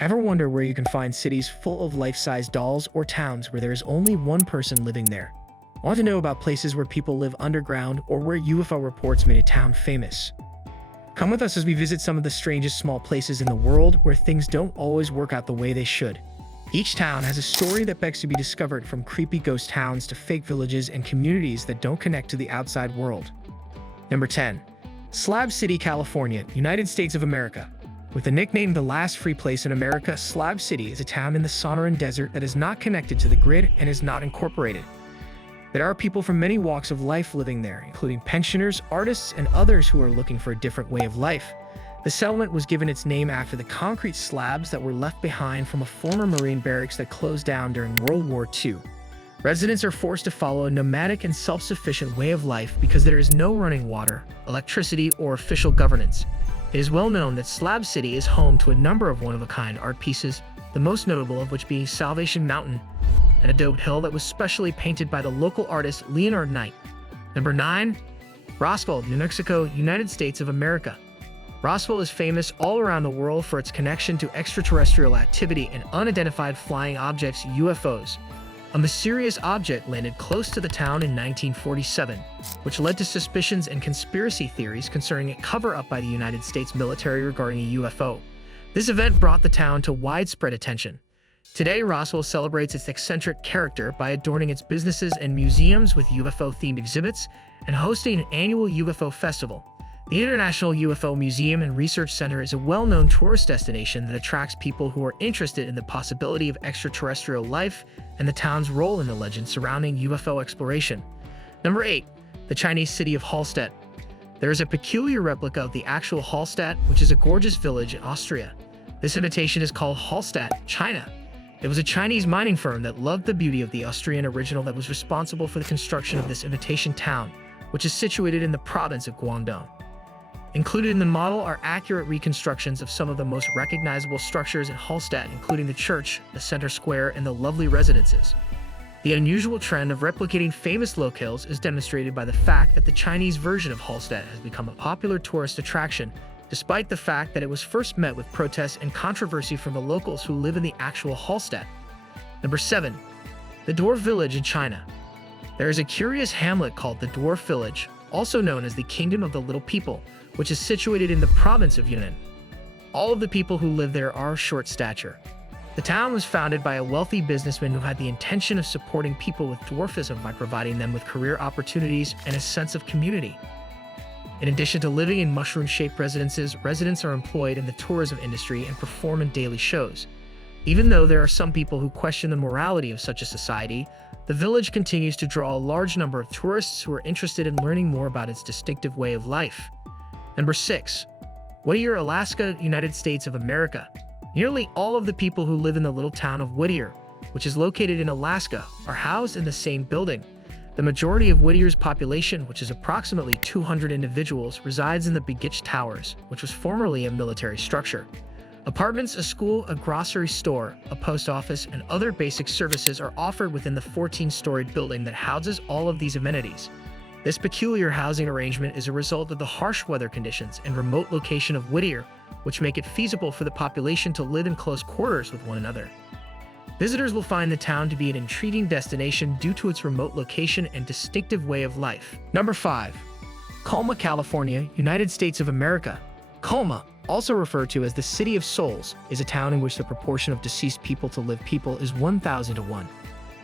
Ever wonder where you can find cities full of life-size dolls or towns where there is only one person living there? Want to know about places where people live underground or where UFO reports made a town famous? Come with us as we visit some of the strangest small places in the world where things don't always work out the way they should. Each town has a story that begs to be discovered, from creepy ghost towns to fake villages and communities that don't connect to the outside world. Number 10. Slab City, California, United States of America. With the nickname the last free place in America, Slab City is a town in the Sonoran Desert that is not connected to the grid and is not incorporated. There are people from many walks of life living there, including pensioners, artists, and others who are looking for a different way of life. The settlement was given its name after the concrete slabs that were left behind from a former Marine barracks that closed down during World War II. Residents are forced to follow a nomadic and self-sufficient way of life because there is no running water, electricity, or official governance. It is well known that Slab City is home to a number of one-of-a-kind art pieces, the most notable of which being Salvation Mountain, an adobe hill that was specially painted by the local artist Leonard Knight. Number 9. Roswell, New Mexico, United States of America. Roswell is famous all around the world for its connection to extraterrestrial activity and unidentified flying objects, UFOs. A mysterious object landed close to the town in 1947, which led to suspicions and conspiracy theories concerning a cover-up by the United States military regarding a UFO. This event brought the town to widespread attention. Today, Roswell celebrates its eccentric character by adorning its businesses and museums with UFO-themed exhibits and hosting an annual UFO festival. The International UFO Museum and Research Center is a well-known tourist destination that attracts people who are interested in the possibility of extraterrestrial life and the town's role in the legend surrounding UFO exploration. Number 8. The Chinese city of Hallstatt. There is a peculiar replica of the actual Hallstatt, which is a gorgeous village in Austria. This imitation is called Hallstatt, China. It was a Chinese mining firm that loved the beauty of the Austrian original that was responsible for the construction of this imitation town, which is situated in the province of Guangdong. Included in the model are accurate reconstructions of some of the most recognizable structures in Hallstatt, including the church, the center square, and the lovely residences. The unusual trend of replicating famous locales is demonstrated by the fact that the Chinese version of Hallstatt has become a popular tourist attraction, despite the fact that it was first met with protests and controversy from the locals who live in the actual Hallstatt. Number 7. The Dwarf Village in China. There is a curious hamlet called the Dwarf Village, also known as the Kingdom of the Little People, which is situated in the province of Yunnan. All of the people who live there are short stature. The town was founded by a wealthy businessman who had the intention of supporting people with dwarfism by providing them with career opportunities and a sense of community. In addition to living in mushroom-shaped residences, residents are employed in the tourism industry and perform in daily shows. Even though there are some people who question the morality of such a society, the village continues to draw a large number of tourists who are interested in learning more about its distinctive way of life. Number 6. Whittier, Alaska, United States of America. Nearly all of the people who live in the little town of Whittier, which is located in Alaska, are housed in the same building. The majority of Whittier's population, which is approximately 200 individuals, resides in the Begich Towers, which was formerly a military structure. Apartments, a school, a grocery store, a post office, and other basic services are offered within the 14-storied building that houses all of these amenities. This peculiar housing arrangement is a result of the harsh weather conditions and remote location of Whittier, which make it feasible for the population to live in close quarters with one another. Visitors will find the town to be an intriguing destination due to its remote location and distinctive way of life. Number 5. Colma, California, United States of America. Colma, also referred to as the City of Souls, is a town in which the proportion of deceased people to live people is 1,000 to 1.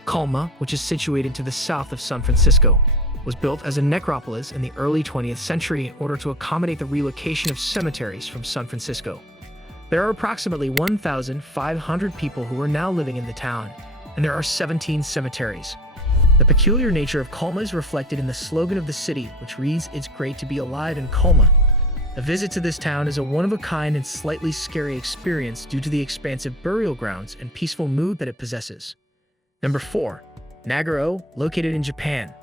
Colma, which is situated to the south of San Francisco, was built as a necropolis in the early 20th century in order to accommodate the relocation of cemeteries from San Francisco. There are approximately 1,500 people who are now living in the town, and there are 17 cemeteries. The peculiar nature of Colma is reflected in the slogan of the city, which reads, "It's great to be alive in Colma." A visit to this town is a one-of-a-kind and slightly scary experience due to the expansive burial grounds and peaceful mood that it possesses. Number 4. Nagaro, located in Japan.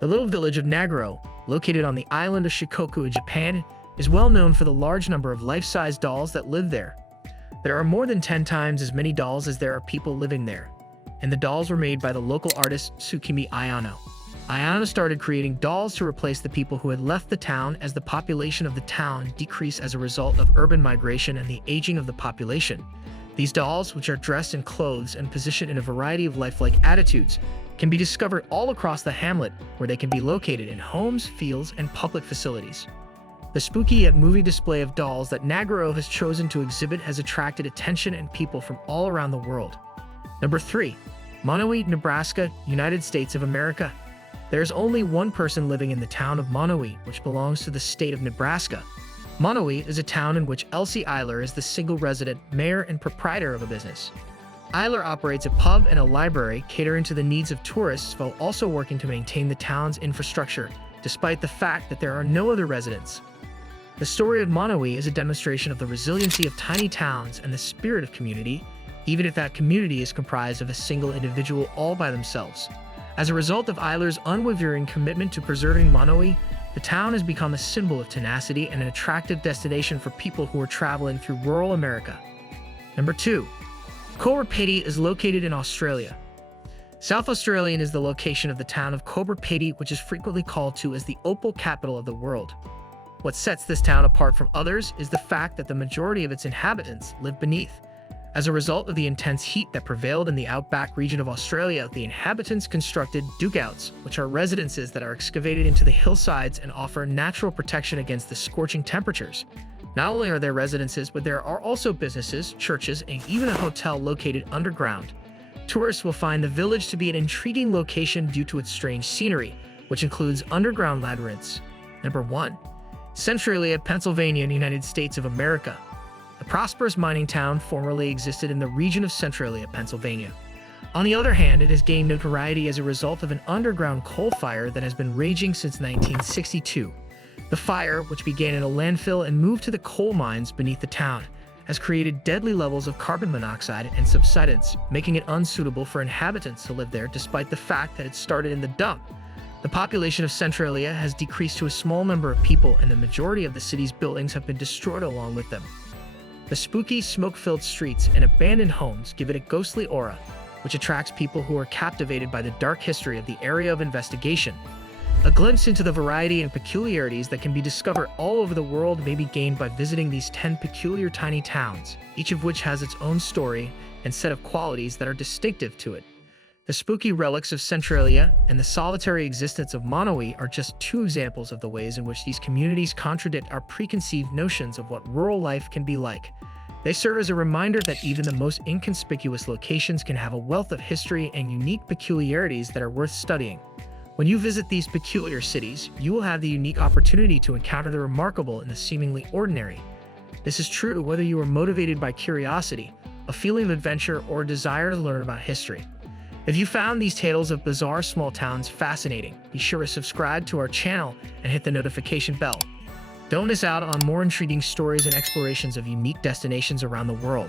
The little village of Nagaro, located on the island of Shikoku in Japan, is well known for the large number of life-size dolls that live there. There are more than 10 times as many dolls as there are people living there, and the dolls were made by the local artist Tsukimi Ayano. Ayano started creating dolls to replace the people who had left the town as the population of the town decreased as a result of urban migration and the aging of the population. These dolls, which are dressed in clothes and positioned in a variety of lifelike attitudes, can be discovered all across the hamlet, where they can be located in homes, fields, and public facilities. The spooky yet moving display of dolls that Nagaro has chosen to exhibit has attracted attention and people from all around the world. Number 3. Monowi, Nebraska, United States of America. There is only one person living in the town of Monowi, which belongs to the state of Nebraska. Monowi is a town in which Elsie Eiler is the single resident, mayor, and proprietor of a business. Eiler operates a pub and a library, catering to the needs of tourists while also working to maintain the town's infrastructure, despite the fact that there are no other residents. The story of Monowi is a demonstration of the resiliency of tiny towns and the spirit of community, even if that community is comprised of a single individual all by themselves. As a result of Eiler's unwavering commitment to preserving Monowi, the town has become a symbol of tenacity and an attractive destination for people who are traveling through rural America. Number 2. Cobrapedy is located in Australia. South Australian is the location of the town of Cobrapedy, which is frequently called to as the opal capital of the world. What sets this town apart from others is the fact that the majority of its inhabitants live beneath. As a result of the intense heat that prevailed in the outback region of Australia, the inhabitants constructed dugouts, which are residences that are excavated into the hillsides and offer natural protection against the scorching temperatures. Not only are there residences, but there are also businesses, churches, and even a hotel located underground. Tourists will find the village to be an intriguing location due to its strange scenery, which includes underground labyrinths. Number 1. Centralia, Pennsylvania, United States of America. A prosperous mining town formerly existed in the region of Centralia, Pennsylvania. On the other hand, it has gained notoriety as a result of an underground coal fire that has been raging since 1962. The fire, which began in a landfill and moved to the coal mines beneath the town, has created deadly levels of carbon monoxide and subsidence, making it unsuitable for inhabitants to live there despite the fact that it started in the dump. The population of Centralia has decreased to a small number of people, and the majority of the city's buildings have been destroyed along with them. The spooky, smoke-filled streets and abandoned homes give it a ghostly aura, which attracts people who are captivated by the dark history of the area of investigation. A glimpse into the variety and peculiarities that can be discovered all over the world may be gained by visiting these 10 peculiar tiny towns, each of which has its own story and set of qualities that are distinctive to it. The spooky relics of Centralia and the solitary existence of Monowi are just two examples of the ways in which these communities contradict our preconceived notions of what rural life can be like. They serve as a reminder that even the most inconspicuous locations can have a wealth of history and unique peculiarities that are worth studying. When you visit these peculiar cities, you will have the unique opportunity to encounter the remarkable and the seemingly ordinary. This is true whether you are motivated by curiosity, a feeling of adventure, or a desire to learn about history. If you found these tales of bizarre small towns fascinating, be sure to subscribe to our channel and hit the notification bell. Don't miss out on more intriguing stories and explorations of unique destinations around the world.